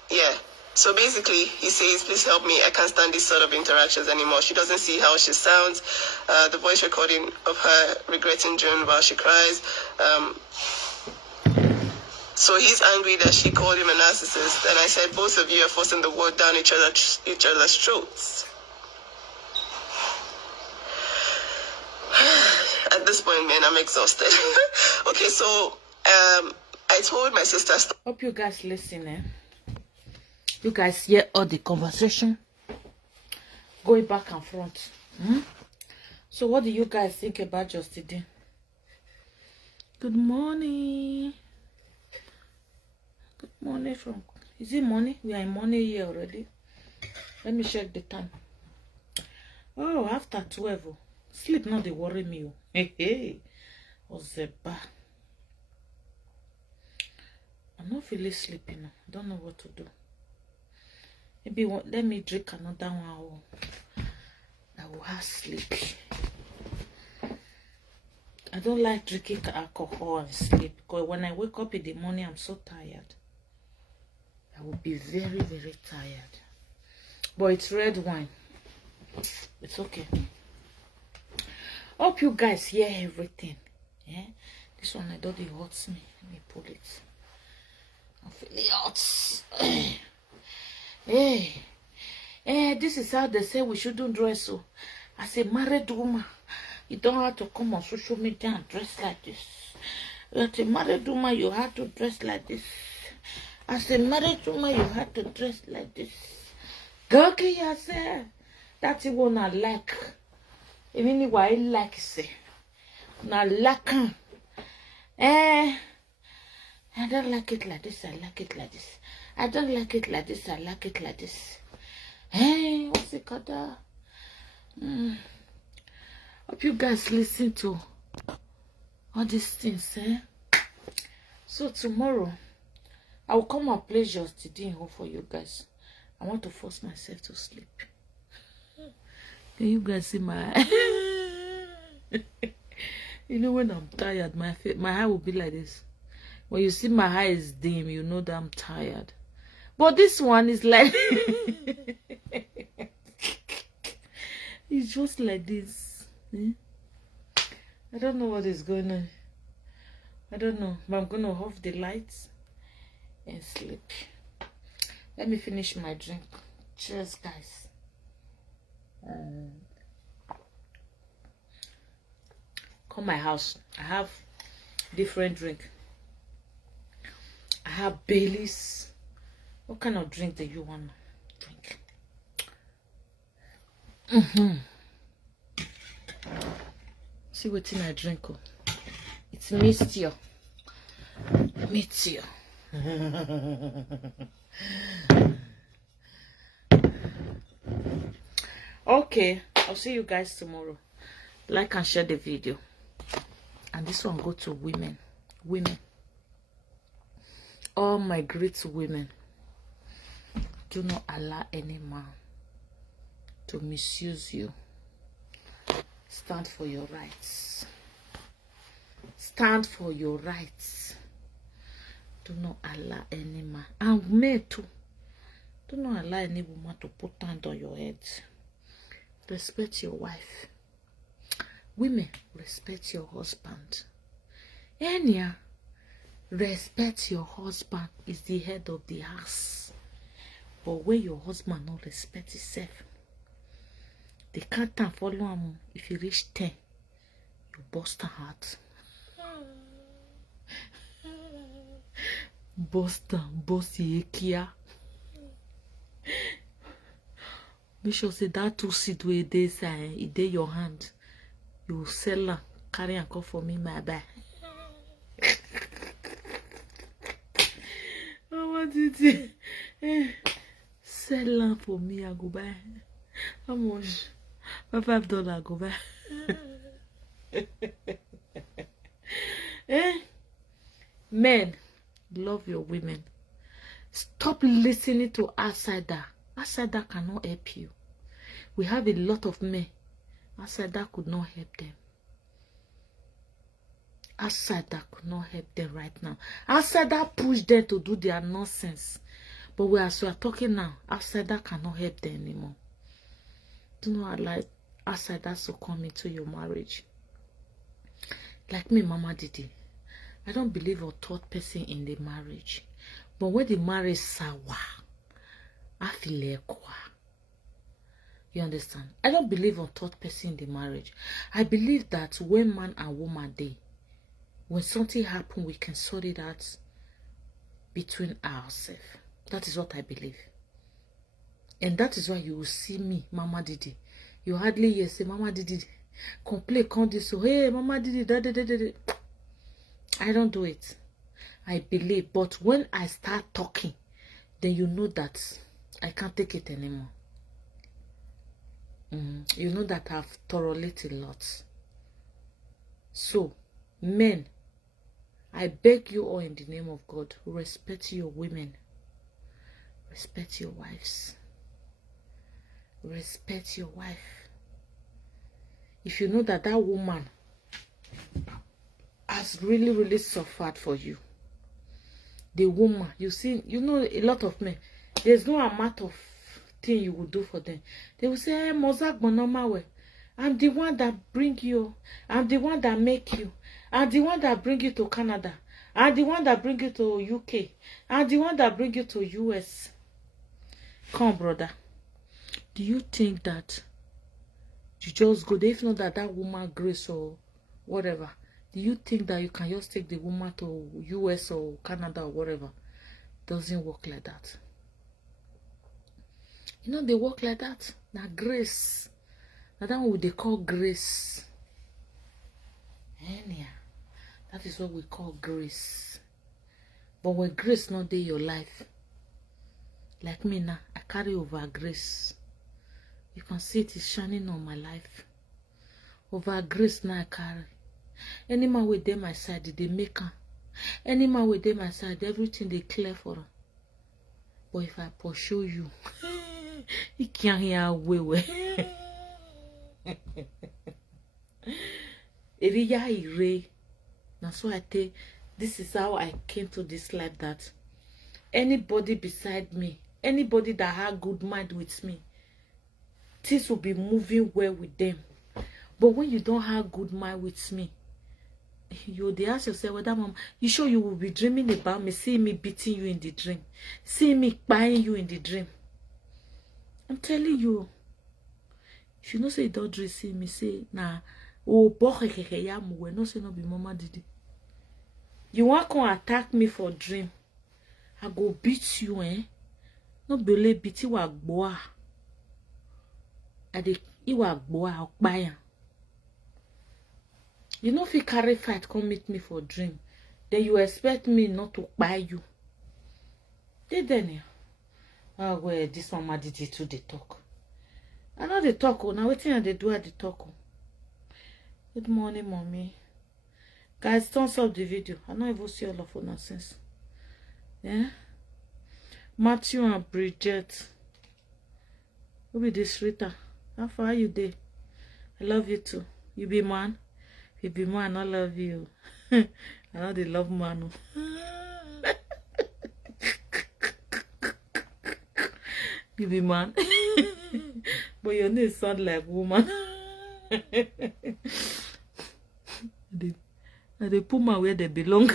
Yeah. So basically, he says, please help me. I can't stand these sort of interactions anymore. She doesn't see how she sounds. The voice recording of her regretting June while she cries. So he's angry that she called him a narcissist. And I said, both of you are forcing the word down each other's throats. At this point, man, I'm exhausted. Okay, so I told my sister... Hope you guys listen, eh? You guys hear all the conversation going back and front. So what do you guys think about Justin? Good morning. Good morning from... Is it morning? We are in morning here already. Let me check the time. Oh, after 12. Sleep not they worry me. Hey. Ozeba. I'm not feeling sleepy now. Don't know what to do. Maybe let me drink another one. I will have sleep. I don't like drinking alcohol and sleep, because when I wake up in the morning, I'm so tired. I will be very, very tired. But it's red wine. It's okay. Hope you guys hear everything. Yeah, this one I don't it hurts me. Let me pull it. I'm feeling hot. Hey, this is how they say we shouldn't dress. So, as a married woman, you don't have to come on social media and dress like this. As a married woman, you have to dress like this. As a married woman, you have to dress like this. Go get yourself. That's what I like. Even what I like, say. I like. I don't like it like this. I like it like this. I don't like it like this. I like it like this. Hey, what's it called? Hope you guys listen to all these things, eh? So tomorrow, I will come and play Justin home for you guys. I want to force myself to sleep. Can you guys see my eye? You know, when I'm tired, my eye will be like this. When you see my eye is dim, you know that I'm tired. But this one is like... It's just like this. I don't know what is going on. I don't know. But I'm going to off the lights and sleep. Let me finish my drink. Cheers, guys. Come my house. I have different drink. I have Baileys. What kind of drink do you want to drink? See what I drink. Oh. It's Mistio. Mistio. Okay, I'll see you guys tomorrow. Like and share the video. And this one go to women. All my great women. Do not allow any man to misuse you. Stand for your rights. Stand for your rights. Do not allow any man, and me too. Do not allow any woman to put hand on your head. Respect your wife. Women, respect your husband. Enya, respect your husband. Is the head of the house. But when your husband not respect himself, they can't follow him. If you reach 10, you bust a heart. Bust Yekia. Make sure say that 2 seed where they say it dey your hand. You sell her, carry and come for me, my bad. Oh, what did you? sell land for me, I go buy. How much? $5 I go buy. Men, love your women. Stop listening to outsider. Outsider cannot help you. We have a lot of men. Outsider could not help them. Outsider could not help them right now. Outsider push them to do their nonsense. But as we are talking now, outsider cannot help them anymore. Do not allow outsiders to come into your marriage. Like me, Mama Didi. I don't believe a third person in the marriage. But when the marriage sour, I feel like you understand? I don't believe on third person in the marriage. I believe that when man and woman they, when something happens, we can sort it out between ourselves. That is what I believe. And that is why you will see me, Mama Didi. You hardly hear say, Mama Didi, complain, come this, so, hey, Mama Didi, da. I don't do it. I believe. But when I start talking, then you know that I can't take it anymore. You know that I've tolerated a lot. So, men, I beg you all in the name of God, respect your women. Respect your wives. Respect your wife. If you know that that woman has really suffered for you, the woman, you see, you know, a lot of men, there's no amount of thing you will do for them. They will say, hey, Mozak Bonomawe, I'm the one that bring you. I'm the one that make you. I'm the one that bring you to Canada. I'm the one that bring you to UK. I'm the one that bring you to US. Come, brother. Do you think that you just go there? If not that woman grace or whatever, do you think that you can just take the woman to US or Canada or whatever? Doesn't work like that. You know, they work like that. Now grace. Now that what they call grace. Anyhow, that is what we call grace. But when grace not there your life, like me now, I carry over grace. You can see it is shining on my life. Over grace now I carry. Any man with them my side, they make her. Any man with them my side, everything they clear for her. But if I pursue you, you can't hear away. That's why I tell, this is how I came to this life, that anybody beside me, anybody that had good mind with me, things will be moving well with them. But when you don't have good mind with me, they ask yourself whether, mom, you sure you will be dreaming about me, seeing me beating you in the dream, seeing me buying you in the dream? I'm telling you. If you know say you don't receive me, say nah. Oh, we no say no be Mama Didi. You want to attack me for dream? I go beat you, eh? No believe beat you wa boa. Ade iwa boa okbaya. You know if you carry fight come meet me for dream, then you expect me not to buy you. Then oh well, this Mama Didi too they talk. I know they talk, now waiting they do at the talk. Good morning, mommy. Guys, thumbs up the video. I don't even see all of your nonsense. Yeah? Matthew and Bridget. Who be this Rita? How far are you there? I love you too. You be man? If you be man, I love you. I know they love man. You be man. But your name sound like woman. They put my where they belong.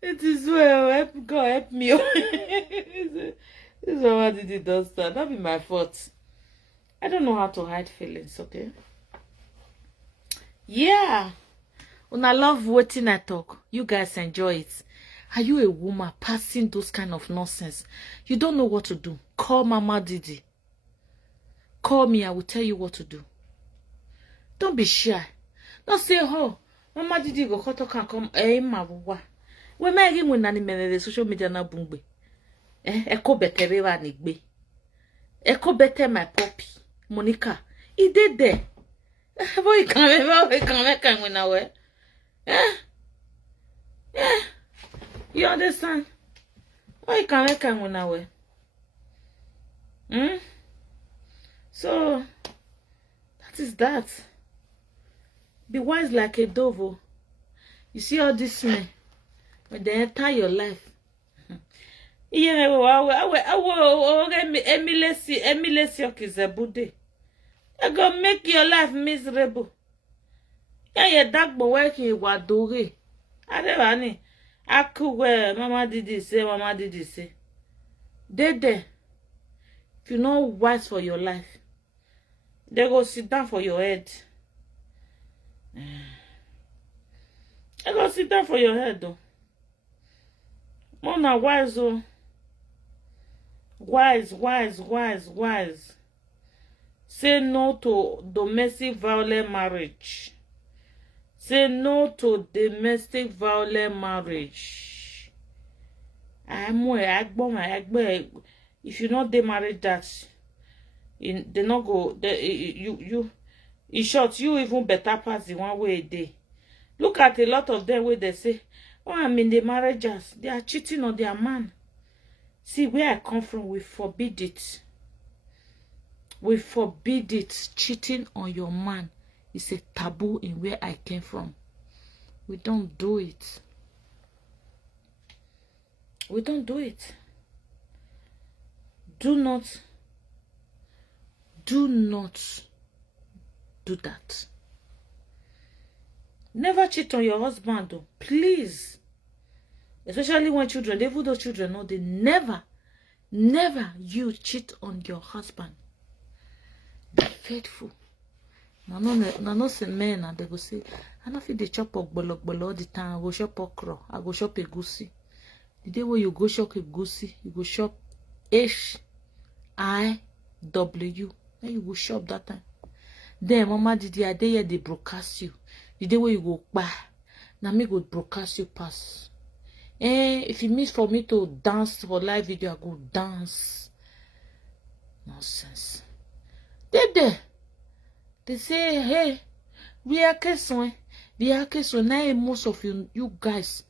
It is well. Help God, help me. This is what did it does that. That be my fault. I don't know how to hide feelings, okay? Yeah. When I love waiting I talk, you guys enjoy it. Are you a woman passing those kind of nonsense? You don't know what to do. Call Mama Didi. Call me, I will tell you what to do. Don't be shy. Don't say, oh, Mama Didi go talk and come. Hey, Mabuwa. We may give when any the social media na bungbe. Echo better wa nigbe. Echo better my puppy. Monica. He did there. Boy come when I wear. You understand? Boy come when I wear. So that is that. Be wise like a dove. You see all this men when they enter your life. I go make your life miserable. Yeah, dark boy working what do we? I never knew. I could wear Mama did this say, Mama did this say. They. If you know wise for your life, they go sit down for your head. I go sit down for your head though. Mona wise oh. Wise. Say no to domestic violent marriage. Say no to domestic violent marriage. If you not they married that, they not go. You. In short, you even better pass the one way a day. Look at a lot of them where they say, "Oh, I'm in the marriages. They are cheating on their man." See, where I come from, we forbid it. We forbid it. Cheating on your man is a taboo in where I came from. We don't do it. We don't do it. Do not do that. Never cheat on your husband, though. Please. Especially when children, even though children know, they never you cheat on your husband. Be faithful. No say men and they go say, I don't feel the chop of bolok all the time. I go shop okra. I go shop egusi. The day where you go shop egusi, you go shop HIW. Then you go shop that time. Then Mama did the day they broadcast you. The day where you go bah. Now me go broadcast you pass. If it means for me to dance for live video, I go dance. Nonsense. They say, hey, we are kesson. Now most of you guys,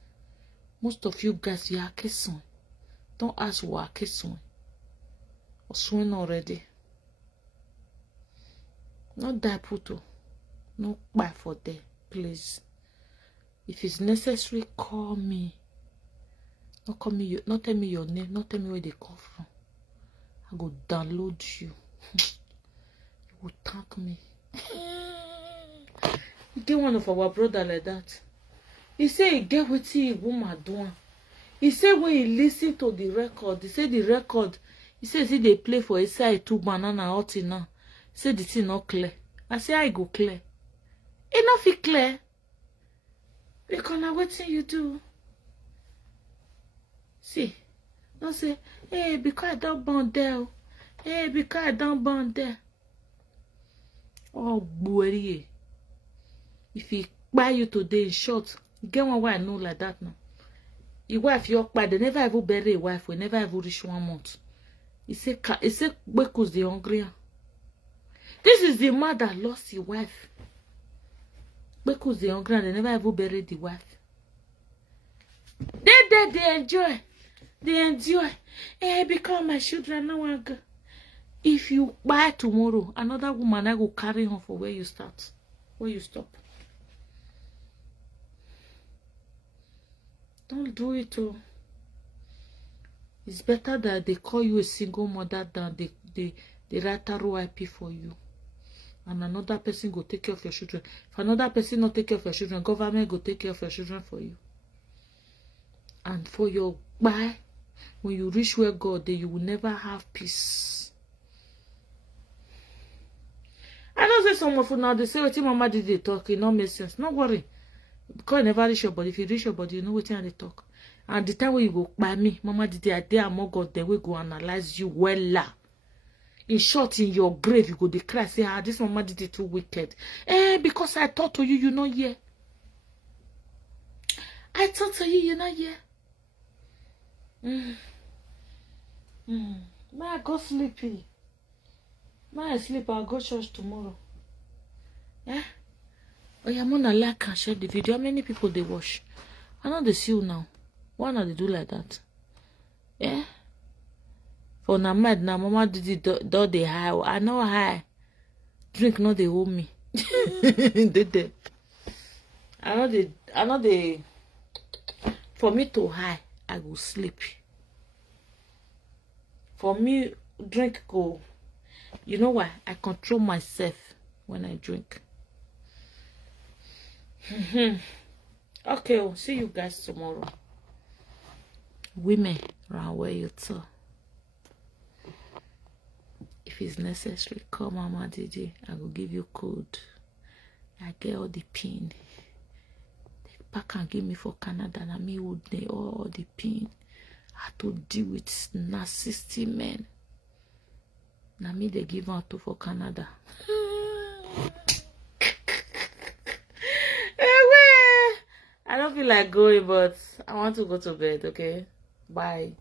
you are kesson. Don't ask who are kesson. Or swing already. Not die puto. No buy for there, please. If it's necessary, call me. Not tell me your name, not tell me where they come from. I go download you. You will thank me. You get one of our brother like that. He say he get what he woman doing. He say when he listen to the record, he say the record, he says he they play for his side 2 banana out in now. He say the thing not clear. I say I go clear. It not feel clear. Because now what you do? See, don't say, hey, because I don't burn there. Hey, because I don't burn there. Oh, boy. If he buy you today in short, you get one way I know like that now. Your wife, your buy, they never ever bury a wife, we never ever reach 1 month. He say, because they hungry. This is the man that lost his wife. Because they hungry, they never ever buried the wife. They enjoy. They endure. Because my children no one go. If you buy tomorrow, another woman I go carry her for where you start. Where you stop. Don't do it oh. It's better that they call you a single mother than they write a RIP for you. And another person go take care of your children. If another person not take care of your children, government go take care of your children for you. And for your buy, when you reach where God, then you will never have peace. I know say some of you now, they say, what Mama did they talk, it not make sense. Don't worry. Because you never reach your body. If you reach your body, you know what they talk. And the time when you go by me, Mama did they there among God, then we go analyze you well. In short, in your grave, you go declare, say, this Mama did it too wicked. Because I talk to you, you know, yeah. I talk to you, you're not here. May I go sleepy? May I sleep? I'll go church tomorrow. Yeah? Oh, yeah, I'm gonna like and share the video. How many people they watch? I know they see you now. Why not they do like that? Yeah? For now, mad now, mama did it, do they high? I know high. Drink, no, they hold me. They. I know they. For me to high, I go sleep. For me, drink go. You know why? I control myself when I drink. Okay, I'll see you guys tomorrow. Women, round where you talk. If it's necessary, call Mama Didi. I will give you code. I get all the pin. The pack can give me for Canada. And me would need all the pin. I have to deal with narcissistic men. Now me they give out to for Canada. I don't feel like going, but I want to go to bed. Okay, bye.